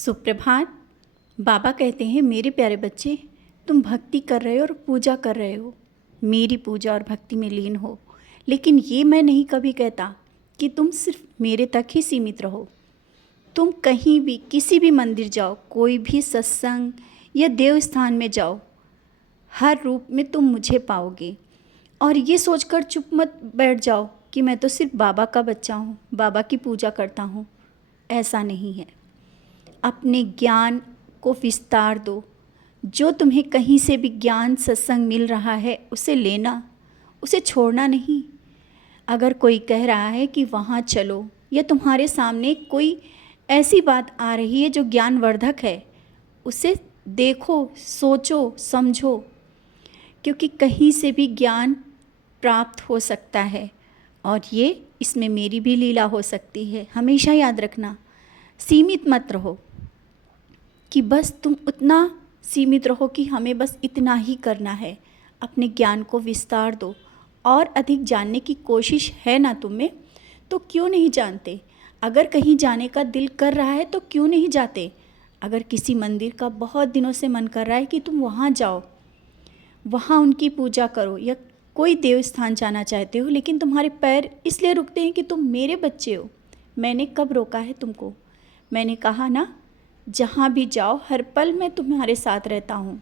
सुप्रभात। बाबा कहते हैं, मेरे प्यारे बच्चे, तुम भक्ति कर रहे हो और पूजा कर रहे हो, मेरी पूजा और भक्ति में लीन हो। लेकिन ये मैं नहीं कभी कहता कि तुम सिर्फ मेरे तक ही सीमित रहो। तुम कहीं भी किसी भी मंदिर जाओ, कोई भी सत्संग या देव स्थान में जाओ, हर रूप में तुम मुझे पाओगे। और ये सोचकर चुप मत बैठ जाओ कि मैं तो सिर्फ बाबा का बच्चा हूँ, बाबा की पूजा करता हूँ। ऐसा नहीं है। अपने ज्ञान को विस्तार दो। जो तुम्हें कहीं से भी ज्ञान सत्संग मिल रहा है उसे लेना, उसे छोड़ना नहीं। अगर कोई कह रहा है कि वहाँ चलो, या तुम्हारे सामने कोई ऐसी बात आ रही है जो ज्ञानवर्धक है, उसे देखो, सोचो, समझो, क्योंकि कहीं से भी ज्ञान प्राप्त हो सकता है। और ये इसमें मेरी भी लीला हो सकती है। हमेशा याद रखना, सीमित मत रहो कि बस तुम उतना सीमित रहो कि हमें बस इतना ही करना है। अपने ज्ञान को विस्तार दो और अधिक जानने की कोशिश है ना तुम में, तो क्यों नहीं जानते। अगर कहीं जाने का दिल कर रहा है तो क्यों नहीं जाते। अगर किसी मंदिर का बहुत दिनों से मन कर रहा है कि तुम वहाँ जाओ, वहाँ उनकी पूजा करो, या कोई देव स्थान जाना चाहते हो, लेकिन तुम्हारे पैर इसलिए रुकते हैं कि तुम मेरे बच्चे हो। मैंने कब रोका है तुमको? मैंने कहा ना, जहाँ भी जाओ हर पल मैं तुम्हारे साथ रहता हूँ,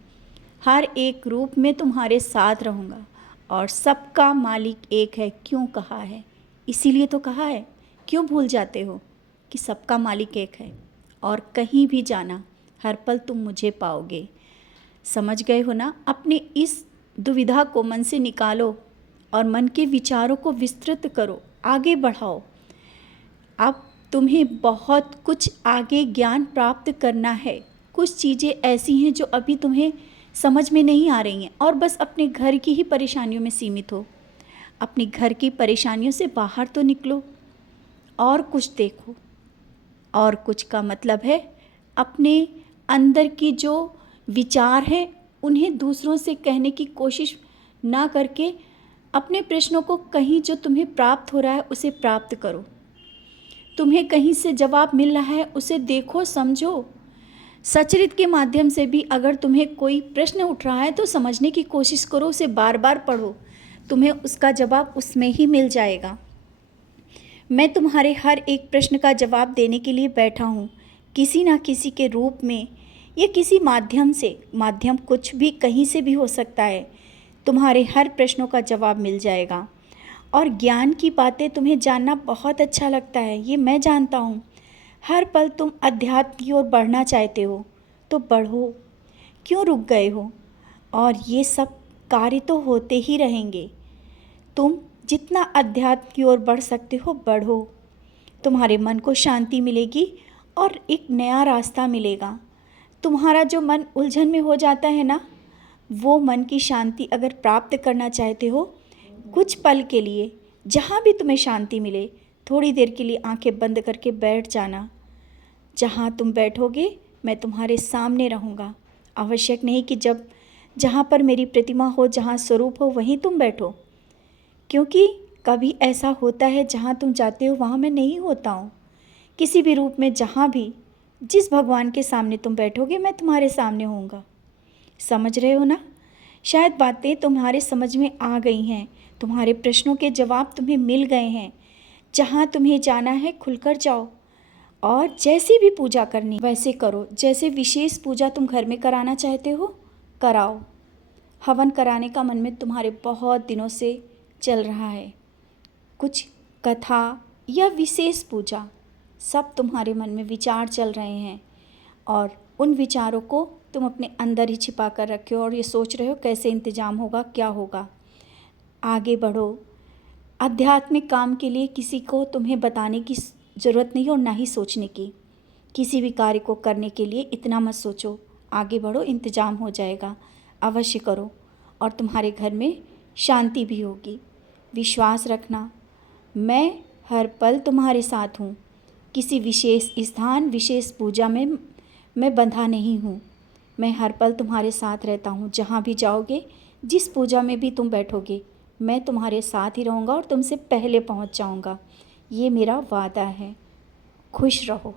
हर एक रूप में तुम्हारे साथ रहूँगा, और सबका मालिक एक है। क्यों कहा है? इसीलिए तो कहा है। क्यों भूल जाते हो कि सबका मालिक एक है? और कहीं भी जाना, हर पल तुम मुझे पाओगे। समझ गए हो ना? अपने इस दुविधा को मन से निकालो और मन के विचारों को विस्तृत करो, आगे बढ़ाओ। अब तुम्हें बहुत कुछ आगे ज्ञान प्राप्त करना है। कुछ चीज़ें ऐसी हैं जो अभी तुम्हें समझ में नहीं आ रही हैं, और बस अपने घर की ही परेशानियों में सीमित हो। अपने घर की परेशानियों से बाहर तो निकलो और कुछ देखो। और कुछ का मतलब है अपने अंदर की जो विचार हैं उन्हें दूसरों से कहने की कोशिश ना करके अपने प्रश्नों को कहीं जो तुम्हें प्राप्त हो रहा है उसे प्राप्त करो। तुम्हें कहीं से जवाब मिल रहा है उसे देखो, समझो। सचरित के माध्यम से भी अगर तुम्हें कोई प्रश्न उठ रहा है तो समझने की कोशिश करो, उसे बार बार पढ़ो, तुम्हें उसका जवाब उसमें ही मिल जाएगा। मैं तुम्हारे हर एक प्रश्न का जवाब देने के लिए बैठा हूँ, किसी ना किसी के रूप में या किसी माध्यम से। माध्यम कुछ भी कहीं से भी हो सकता है। तुम्हारे हर प्रश्नों का जवाब मिल जाएगा। और ज्ञान की बातें तुम्हें जानना बहुत अच्छा लगता है, ये मैं जानता हूँ। हर पल तुम अध्यात्म की ओर बढ़ना चाहते हो, तो बढ़ो। क्यों रुक गए हो? और ये सब कार्य तो होते ही रहेंगे। तुम जितना अध्यात्म की ओर बढ़ सकते हो बढ़ो। तुम्हारे मन को शांति मिलेगी और एक नया रास्ता मिलेगा। तुम्हारा जो मन उलझन में हो जाता है ना, वो मन की शांति अगर प्राप्त करना चाहते हो, कुछ पल के लिए जहाँ भी तुम्हें शांति मिले, थोड़ी देर के लिए आंखें बंद करके बैठ जाना। जहाँ तुम बैठोगे मैं तुम्हारे सामने रहूँगा। आवश्यक नहीं कि जहाँ पर मेरी प्रतिमा हो, जहाँ स्वरूप हो, वहीं तुम बैठो, क्योंकि कभी ऐसा होता है जहाँ तुम जाते हो वहाँ मैं नहीं होता हूँ। किसी भी रूप में जहाँ भी जिस भगवान के सामने तुम बैठोगे मैं तुम्हारे सामने होऊंगा। समझ रहे हो ना? शायद बातें तुम्हारे समझ में आ गई हैं, तुम्हारे प्रश्नों के जवाब तुम्हें मिल गए हैं। जहाँ तुम्हें जाना है खुलकर जाओ, और जैसी भी पूजा करनी वैसे करो। जैसे विशेष पूजा तुम घर में कराना चाहते हो, कराओ। हवन कराने का मन में तुम्हारे बहुत दिनों से चल रहा है, कुछ कथा या विशेष पूजा, सब तुम्हारे मन में विचार चल रहे हैं, और उन विचारों को तुम अपने अंदर ही छिपा कर रखे हो और ये सोच रहे हो कैसे इंतजाम होगा, क्या होगा। आगे बढ़ो। आध्यात्मिक काम के लिए किसी को तुम्हें बताने की ज़रूरत नहीं और ना ही सोचने की। किसी भी कार्य को करने के लिए इतना मत सोचो, आगे बढ़ो, इंतजाम हो जाएगा। अवश्य करो और तुम्हारे घर में शांति भी होगी। विश्वास रखना, मैं हर पल तुम्हारे साथ हूँ। किसी विशेष स्थान, विशेष पूजा में मैं बंधा नहीं हूँ। मैं हर पल तुम्हारे साथ रहता हूँ। जहाँ भी जाओगे, जिस पूजा में भी तुम बैठोगे, मैं तुम्हारे साथ ही रहूँगा और तुमसे पहले पहुँच जाऊँगा। ये मेरा वादा है। खुश रहो।